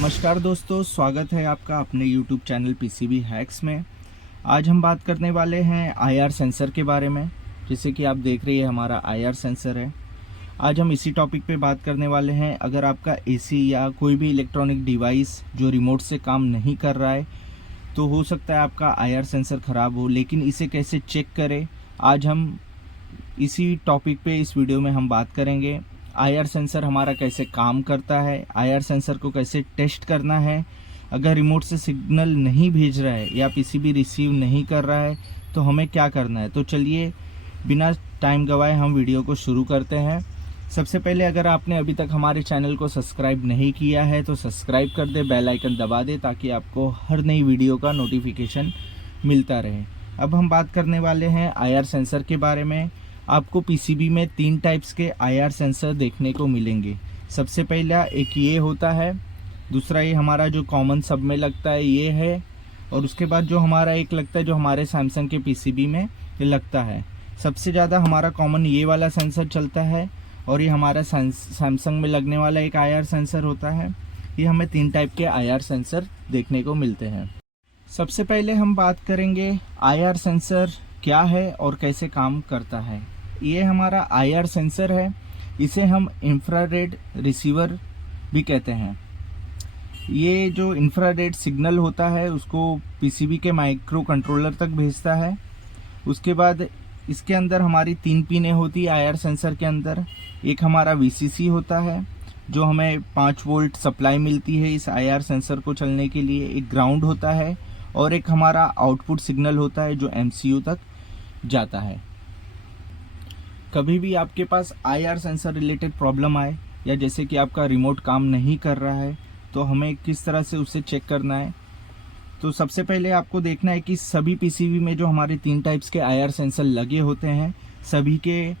नमस्कार दोस्तों, स्वागत है आपका अपने YouTube चैनल पीसीबी हैक्स में। आज हम बात करने वाले हैं आईआर सेंसर के बारे में। जैसे कि आप देख रही है हमारा आईआर सेंसर है। आज हम इसी टॉपिक पे बात करने वाले हैं। अगर आपका एसी या कोई भी इलेक्ट्रॉनिक डिवाइस जो रिमोट से काम नहीं कर रहा है तो हो सकता है आपका आईआर सेंसर ख़राब हो, लेकिन इसे कैसे चेक करें आज हम इसी टॉपिक पे इस वीडियो में हम बात करेंगे। आईआर सेंसर हमारा कैसे काम करता है, आईआर सेंसर को कैसे टेस्ट करना है, अगर रिमोट से सिग्नल नहीं भेज रहा है या पीसीबी रिसीव नहीं कर रहा है तो हमें क्या करना है। तो चलिए बिना टाइम गवाए हम वीडियो को शुरू करते हैं। सबसे पहले अगर आपने अभी तक हमारे चैनल को सब्सक्राइब नहीं किया है तो सब्सक्राइब कर दे, बेल आइकन दबा दे ताकि आपको हर नई वीडियो का नोटिफिकेशन मिलता रहे। अब हम बात करने वाले हैं आईआर सेंसर के बारे में। आपको पीसीबी में 3 टाइप्स के आईआर सेंसर देखने को मिलेंगे। सबसे पहला एक ये होता है, दूसरा ये हमारा जो कॉमन सब में लगता है ये है, और उसके बाद जो हमारा एक लगता है जो हमारे सैमसंग के पीसीबी में लगता है। सबसे ज़्यादा हमारा कॉमन ये वाला सेंसर चलता है और ये हमारा सैमसंग में लगने वाला एक आईआर सेंसर होता है। ये हमें 3 टाइप के आईआर सेंसर देखने को मिलते हैं। सबसे पहले हम बात करेंगे आईआर सेंसर क्या है और कैसे काम करता है। ये हमारा आईआर सेंसर है, इसे हम इंफ्रारेड रिसीवर भी कहते हैं। ये जो इंफ्रारेड सिग्नल होता है उसको पीसीबी के माइक्रो कंट्रोलर तक भेजता है। उसके बाद इसके अंदर हमारी 3 पिनें होती है आईआर सेंसर के अंदर। एक हमारा वीसीसी होता है जो हमें 5 वोल्ट सप्लाई मिलती है इस आईआर सेंसर को चलने के लिए। एक ग्राउंड होता है और एक हमारा आउटपुट सिग्नल होता है जो एमसीयू तक जाता है। कभी भी आपके पास आईआर सेंसर रिलेटेड प्रॉब्लम आए या जैसे कि आपका रिमोट काम नहीं कर रहा है तो हमें किस तरह से उसे चेक करना है। तो सबसे पहले आपको देखना है कि सभी पीसीबी में जो हमारे 3 टाइप्स के आईआर सेंसर लगे होते हैं सभी के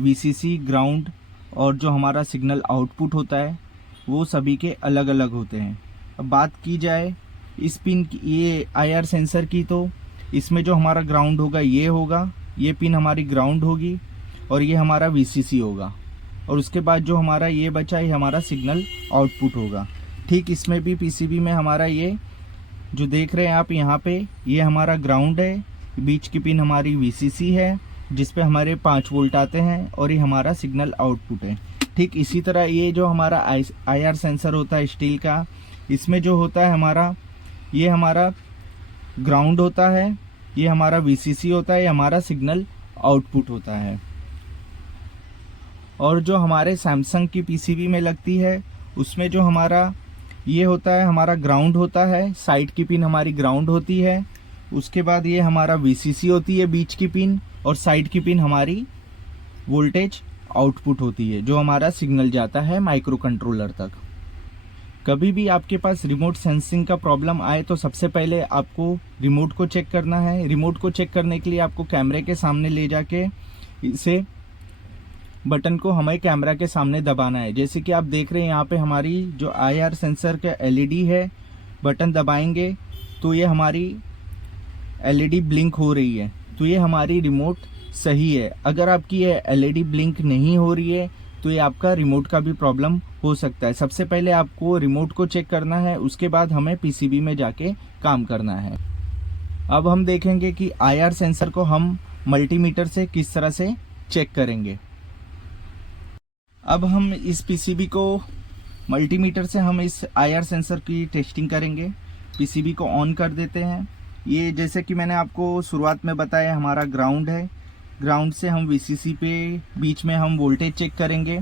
वीसीसी, ग्राउंड और जो हमारा सिग्नल आउटपुट होता है वो सभी के अलग अलग होते हैं। अब बात की जाए इस पिन की, ये आईआर सेंसर की, तो इसमें जो हमारा ग्राउंड होगा ये पिन हमारी ग्राउंड होगी और ये हमारा वीसीसी होगा, और उसके बाद जो हमारा ये बचा ये हमारा सिग्नल आउटपुट होगा। ठीक इसमें भी पीसीबी में हमारा ये जो देख रहे हैं आप यहाँ पे ये हमारा ग्राउंड है, बीच की पिन हमारी वीसीसी है जिस पे हमारे 5 वोल्ट आते हैं और ये हमारा सिग्नल आउटपुट है। ठीक इसी तरह ये जो हमारा आईआर सेंसर होता है स्टील का, इसमें जो होता है ये हमारा ग्राउंड होता है, ये हमारा वीसीसी होता है, ये हमारा सिग्नल आउटपुट होता है। और जो हमारे सैमसंग की पीसीबी में लगती है उसमें जो हमारा ये होता है हमारा ग्राउंड होता है, साइड की पिन हमारी ग्राउंड होती है। उसके बाद ये हमारा वीसीसी होती है बीच की पिन, और साइड की पिन हमारी वोल्टेज आउटपुट होती है जो हमारा सिग्नल जाता है माइक्रो कंट्रोलर तक। कभी भी आपके पास रिमोट सेंसिंग का प्रॉब्लम आए तो सबसे पहले आपको रिमोट को चेक करना है। रिमोट को चेक करने के लिए आपको कैमरे के सामने ले जाके इसे बटन को हमें कैमरा के सामने दबाना है। जैसे कि आप देख रहे हैं यहाँ पे हमारी जो आईआर सेंसर का एलईडी है, बटन दबाएंगे तो ये हमारी एलईडी ब्लिंक हो रही है, तो ये हमारी रिमोट सही है। अगर आपकी ये एलईडी ब्लिंक नहीं हो रही है तो ये आपका रिमोट का भी प्रॉब्लम हो सकता है। सबसे पहले आपको रिमोट को चेक करना है, उसके बाद हमें पीसीबी में जाके काम करना है। अब हम देखेंगे कि आईआर सेंसर को हम मल्टीमीटर से किस तरह से चेक करेंगे। अब हम इस पीसीबी को मल्टीमीटर से हम इस आईआर सेंसर की टेस्टिंग करेंगे। पीसीबी को ऑन कर देते हैं। ये जैसे कि मैंने आपको शुरुआत में बताया हमारा ग्राउंड है, ग्राउंड से हम वीसीसी पे बीच में हम वोल्टेज चेक करेंगे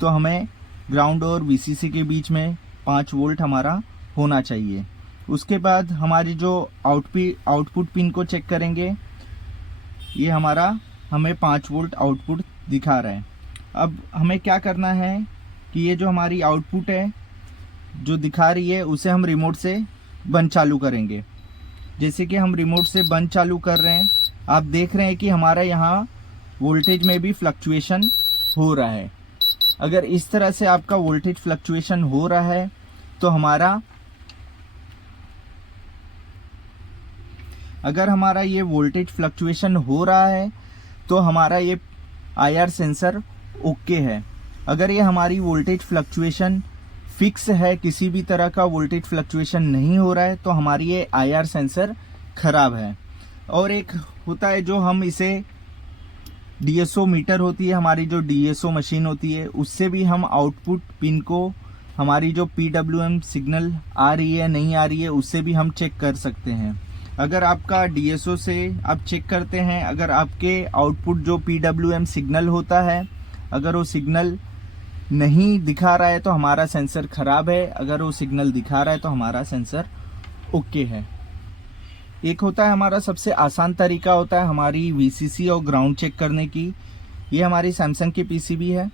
तो हमें ग्राउंड और वीसीसी के बीच में 5 वोल्ट हमारा होना चाहिए। उसके बाद हमारी जो आउटपुट पिन को चेक करेंगे, ये हमारा हमें 5 वोल्ट आउटपुट दिखा रहा है। अब हमें क्या करना है कि ये जो हमारी आउटपुट है जो दिखा रही है उसे हम रिमोट से बंद चालू करेंगे। जैसे कि हम रिमोट से बंद चालू कर रहे हैं, आप देख रहे हैं कि हमारा यहाँ वोल्टेज में भी फ्लक्चुएशन हो रहा है। अगर इस तरह से आपका वोल्टेज फ्लक्चुएशन हो रहा है तो अगर हमारा ये वोल्टेज फ्लक्चुएशन हो रहा है तो हमारा ये आईआर सेंसर ओके है। अगर ये हमारी वोल्टेज फ्लक्चुएशन फिक्स है, किसी भी तरह का वोल्टेज फ्लक्चुएशन नहीं हो रहा है, तो हमारी ये IR सेंसर खराब है। और एक होता है जो हम इसे DSO मीटर होती है, हमारी जो DSO मशीन होती है, उससे भी हम आउटपुट पिन को, हमारी जो PWM सिग्नल आ रही है नहीं आ रही है, उससे भी हम चेक कर सकते हैं। अगर आपका DSO से आप चेक करते हैं, अगर आपके आउटपुट जो PWM सिग्नल होता है, अगर वो सिग्नल नहीं दिखा रहा है तो हमारा सेंसर खराब है, अगर वो सिग्नल दिखा रहा है तो हमारा सेंसर ओके है। एक होता है हमारा सबसे आसान तरीका होता है हमारी VCC और ग्राउंड चेक करने की। ये हमारी सैमसंग की PCB है,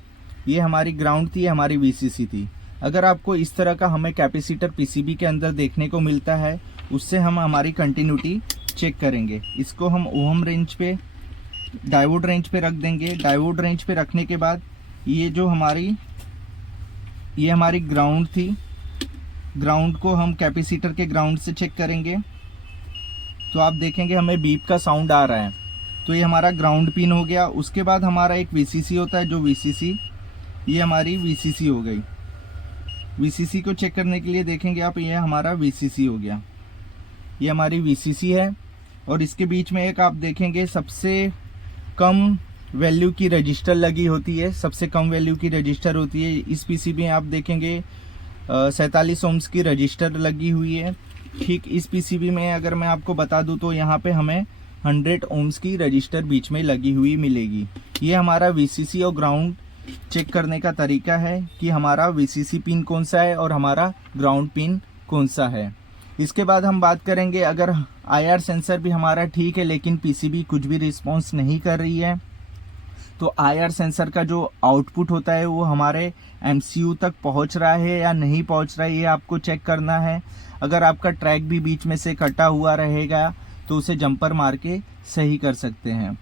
ये हमारी ग्राउंड थी, हमारी VCC थी। अगर आपको इस तरह का हमें कैपेसिटर PCB के अंदर देखने को मिलता है, उससे हम हमारी कंटिन्यूटी चेक करेंगे। इसको हम ओहम रेंज पे, डायोड रेंज पे रख देंगे। डायोड रेंज पे रखने के बाद ये हमारी ग्राउंड थी, ग्राउंड को हम कैपेसिटर के ग्राउंड से चेक करेंगे तो आप देखेंगे हमें बीप का साउंड आ रहा है, तो ये हमारा ग्राउंड पिन हो गया। उसके बाद हमारा एक VCC होता है, जो VCC, ये हमारी VCC हो गई। VCC को चेक करने के लिए देखेंगे आप, ये हमारा VCC हो गया, ये हमारी VCC है। और इसके बीच में एक आप देखेंगे सबसे कम वैल्यू की रजिस्टर लगी होती है, सबसे कम वैल्यू की रजिस्टर होती है। इस PCB में आप देखेंगे 47 ओम्स की रजिस्टर लगी हुई है। ठीक इस PCB में अगर मैं आपको बता दूं तो यहाँ पे हमें 100 ओम्स की रजिस्टर बीच में लगी हुई मिलेगी। ये हमारा VCC और ग्राउंड चेक करने का तरीका है कि हमारा VCC पिन कौन सा है और हमारा ग्राउंड पिन कौन सा है। इसके बाद हम बात करेंगे, अगर IR सेंसर भी हमारा ठीक है लेकिन PCB कुछ भी रिस्पॉन्स नहीं कर रही है, तो IR सेंसर का जो आउटपुट होता है वो हमारे MCU तक पहुंच रहा है या नहीं पहुंच रहा है, ये आपको चेक करना है। अगर आपका ट्रैक भी बीच में से कटा हुआ रहेगा तो उसे जंपर मार के सही कर सकते हैं।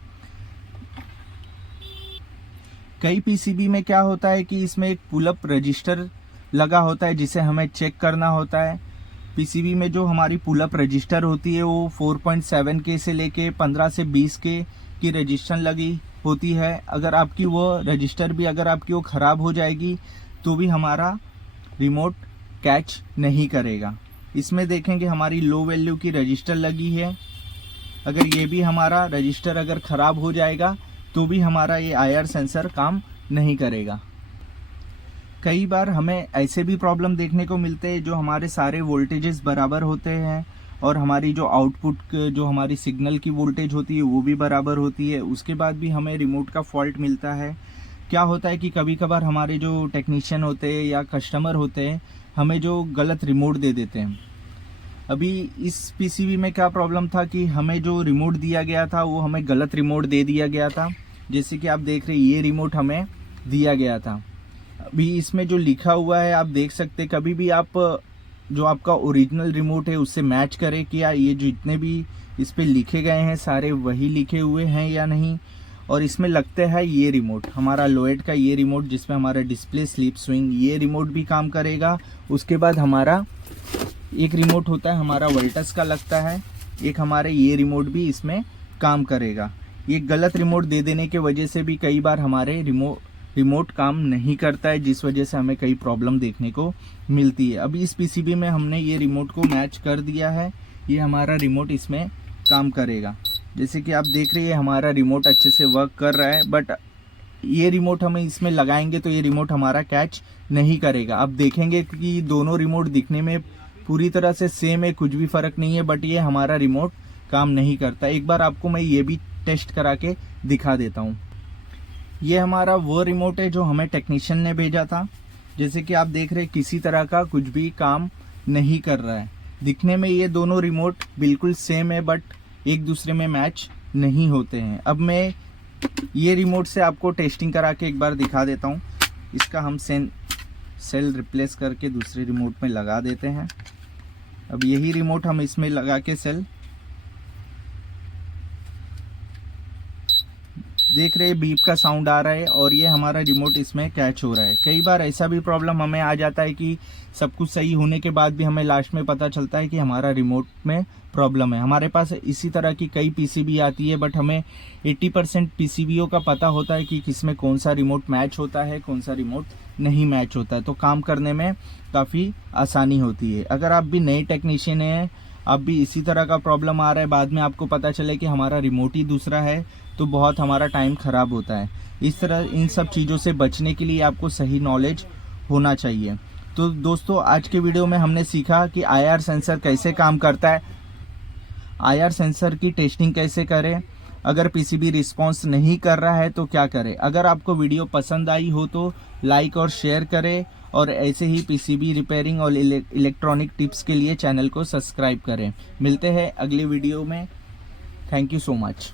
कई PCB में क्या होता है कि इसमें एक पुल अप रजिस्टर लगा होता है जिसे हमें चेक करना होता है। PCB में जो हमारी पुल अप रजिस्टर होती है वो 4.7K से लेके 15 से 20K की रजिस्टर लगी होती है। अगर आपकी वो रजिस्टर भी अगर आपकी वो ख़राब हो जाएगी तो भी हमारा रिमोट कैच नहीं करेगा। इसमें देखेंगे हमारी लो वैल्यू की रजिस्टर लगी है, अगर ये भी हमारा रजिस्टर अगर ख़राब हो जाएगा तो भी हमारा ये IR सेंसर काम नहीं करेगा। कई बार हमें ऐसे भी प्रॉब्लम देखने को मिलते हैं जो हमारे सारे वोल्टेजेस बराबर होते हैं और हमारी जो आउटपुट जो हमारी सिग्नल की वोल्टेज होती है वो भी बराबर होती है, उसके बाद भी हमें रिमोट का फॉल्ट मिलता है। क्या होता है कि कभी कभार हमारे जो टेक्नीशियन होते हैं या कस्टमर होते हैं हमें जो गलत रिमोट दे देते हैं। अभी इस PCB में क्या प्रॉब्लम था कि हमें जो रिमोट दिया गया था वो हमें गलत रिमोट दे दिया गया था। जैसे कि आप देख रहे हैं ये रिमोट हमें दिया गया था। अभी इसमें जो लिखा हुआ है आप देख सकते, कभी भी आप जो आपका ओरिजिनल रिमोट है उससे मैच करें कि ये जितने भी इस पे लिखे गए हैं सारे वही लिखे हुए हैं या नहीं। और इसमें लगता है ये रिमोट हमारा लोएड का, ये रिमोट जिसमें हमारा डिस्प्ले स्लीप स्विंग, ये रिमोट भी काम करेगा। उसके बाद हमारा एक रिमोट होता है हमारा वोल्टस का लगता है, एक हमारे ये रिमोट भी इसमें काम करेगा। ये गलत रिमोट दे देने के वजह से भी कई बार हमारे रिमोट काम नहीं करता है, जिस वजह से हमें कई प्रॉब्लम देखने को मिलती है। अभी इस PCB में हमने ये रिमोट को मैच कर दिया है, ये हमारा रिमोट इसमें काम करेगा। जैसे कि आप देख रहे हैं हमारा रिमोट अच्छे से वर्क कर रहा है, बट ये रिमोट हमें इसमें लगाएंगे तो ये रिमोट हमारा कैच नहीं करेगा। आप देखेंगे कि दोनों रिमोट दिखने में पूरी तरह से सेम है, कुछ भी फ़र्क नहीं है, बट ये हमारा रिमोट काम नहीं करता। एक बार आपको मैं ये भी टेस्ट करा के दिखा देता हूँ। ये हमारा वो रिमोट है जो हमें टेक्नीशियन ने भेजा था। जैसे कि आप देख रहे हैं किसी तरह का कुछ भी काम नहीं कर रहा है। दिखने में ये दोनों रिमोट बिल्कुल सेम है, बट एक दूसरे में मैच नहीं होते हैं। अब मैं ये रिमोट से आपको टेस्टिंग करा के एक बार दिखा देता हूँ। इसका हम सेल रिप्लेस करके दूसरे रिमोट में लगा देते हैं। अब यही रिमोट हम इसमें लगा के सेल देख रहे हैं बीप का साउंड आ रहा है और ये हमारा रिमोट इसमें कैच हो रहा है। कई बार ऐसा भी प्रॉब्लम हमें आ जाता है कि सब कुछ सही होने के बाद भी हमें लास्ट में पता चलता है कि हमारा रिमोट में प्रॉब्लम है। हमारे पास इसी तरह की कई पीसीबी आती है, बट हमें 80% पीसीबीओ का पता होता है कि किसमें कौन सा रिमोट मैच होता है, कौन सा रिमोट नहीं मैच होता है, तो काम करने में काफ़ी आसानी होती है। अगर आप भी नए टेक्नीशियन हैं, अब भी इसी तरह का प्रॉब्लम आ रहा है, बाद में आपको पता चले कि हमारा रिमोट ही दूसरा है, तो बहुत हमारा टाइम ख़राब होता है। इस तरह इन सब चीज़ों से बचने के लिए आपको सही नॉलेज होना चाहिए। तो दोस्तों, आज के वीडियो में हमने सीखा कि आईआर सेंसर कैसे काम करता है, आईआर सेंसर की टेस्टिंग कैसे करें, अगर पीसीबी रिस्पॉन्स नहीं कर रहा है तो क्या करें। अगर आपको वीडियो पसंद आई हो तो लाइक और शेयर करें, और ऐसे ही पीसीबी रिपेयरिंग और इलेक्ट्रॉनिक टिप्स के लिए चैनल को सब्सक्राइब करें। मिलते हैं अगले वीडियो में। Thank you so much.